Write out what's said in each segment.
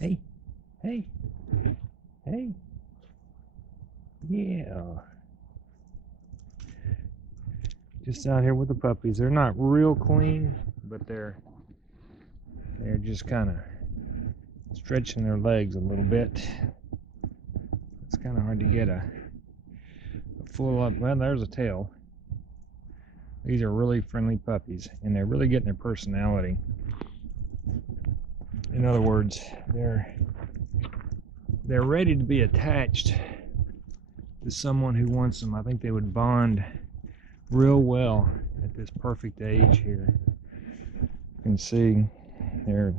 Hey, hey, hey. Yeah. Just out here with the puppies. They're not real clean, but they're just kind of stretching their legs a little bit. It's kind of hard to get a full up. Well, there's a tail. These are really friendly puppies, and they're really getting their personality. In other words, they're ready to be attached to someone who wants them. I think they would bond real well at this perfect age here. You can see they're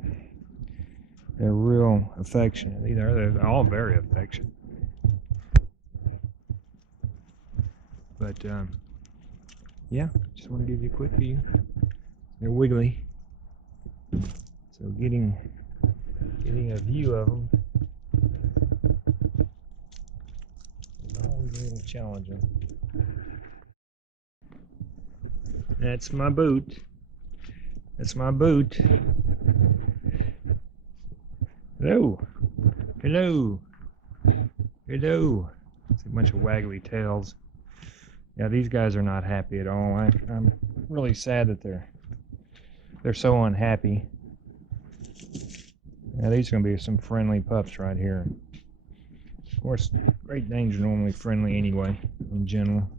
real affectionate. They're all very affectionate. But yeah, just want to give you a quick view. They're wiggly, so getting a view of them is always a little challenging. That's my boot. That's my boot. Hello. Hello. Hello. It's a bunch of waggly tails. Yeah, these guys are not happy at all. I'm really sad that they're so unhappy. Now these are going to be some friendly pups right here. Of course, Great Danes are normally friendly anyway, in general.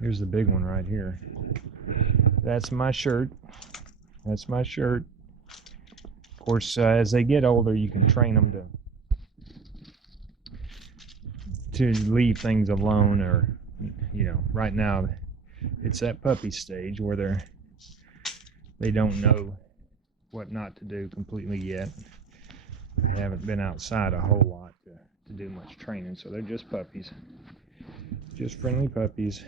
Here's the big one right here. That's my shirt. That's my shirt. Of course, as they get older, you can train them to leave things alone, or right now it's that puppy stage where they don't know what not to do completely yet. They haven't been outside a whole lot to do much training, so they're just puppies, just friendly puppies.